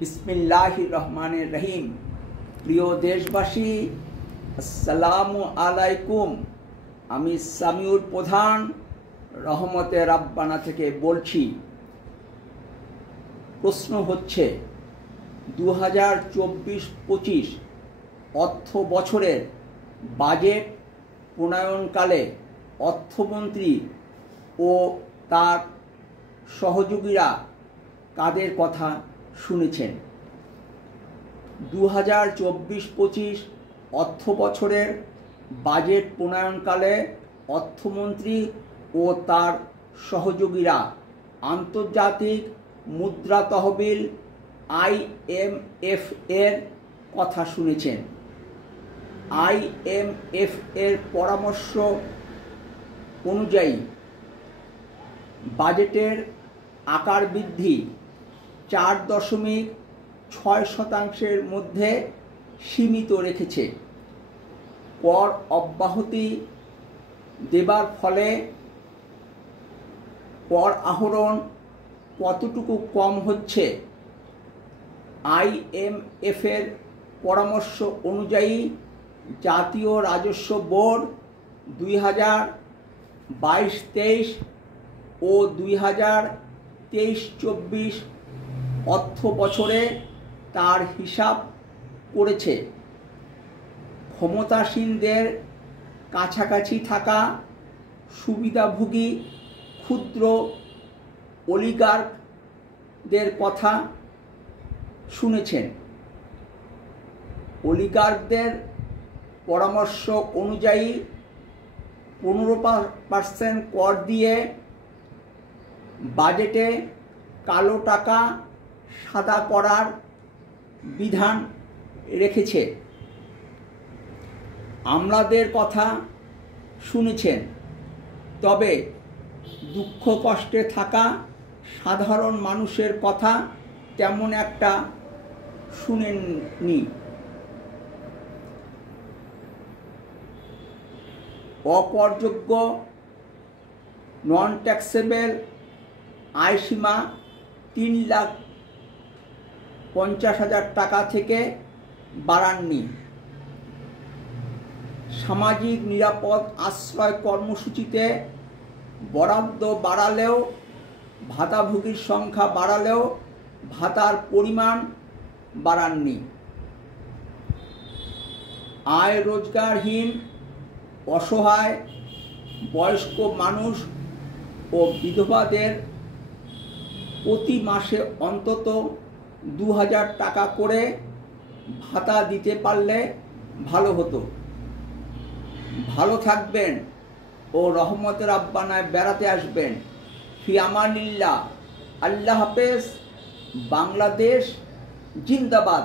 বিসমিল্লাহির রহমানির রহিম। প্রিয় দেশবাসী, আসসালামু আলাইকুম। আমি সামিউর প্রধান রহমতে রাব্বানা থেকে বলছি। প্রশ্ন হচ্ছে 2024-25 অর্থ বছরের বাজেট প্রণয়নকালে অর্থমন্ত্রী ও তার সহযোগীরা কাদের কথা শুনেছেন? 2024-25 অর্থ বছরের বাজেট প্রণয়নকালে অর্থমন্ত্রী ও তার সহযোগীরা আন্তর্জাতিক মুদ্রা তহবিল IMF এর কথা শুনেছেন। IMF এর পরামর্শ অনুযায়ী বাজেটের আকার বৃদ্ধি 4.6% মধ্যে সীমিত রেখেছে। কর অব্যাহতি দেবার ফলে কর আহরণ কতটুকু কম হচ্ছে? IMF এর পরামর্শ অনুযায়ী জাতীয় রাজস্ব বোর্ড 2022-23 ও 2023-24 অর্থ বছরে তার হিসাব করেছে। ক্ষমতাসীনদের কাছাকাছি থাকা সুবিধাভোগী ক্ষুদ্র অলিগার্কদের কথা শুনেছেন। অলিগার্কদের পরামর্শ অনুযায়ী 15% কর দিয়ে বাজেটে কালো টাকা সাদা করার বিধান রেখেছে। আমলাদের কথা শুনেছেন, তবে দুঃখ কষ্টে থাকা সাধারণ মানুষের কথা তেমন একটা শুনেননি। অকরযোগ্য নন ট্যাক্সেবল আয়সীমা 3,50,000 টাকা থেকে বাড়াননি। সামাজিক নিরাপদ আশ্রয় কর্মসূচিতে বরাদ্দ বাড়ালেও ভাতাভোগীর সংখ্যা বাড়ালেও ভাতার পরিমাণ বাড়াননি। আয় রোজগারহীন, অসহায়, বয়স্ক মানুষ ও বিধবাদের প্রতি মাসে অন্তত 2,000 টাকা করে ভাতা দিতে পারলে ভালো হতো। ভালো থাকবেন ও রহমতে রাব্বানায় বেড়াতে আসবেন। ফি আমানিল্লাহ। আল্লাহ হাফেজ। বাংলাদেশ জিন্দাবাদ।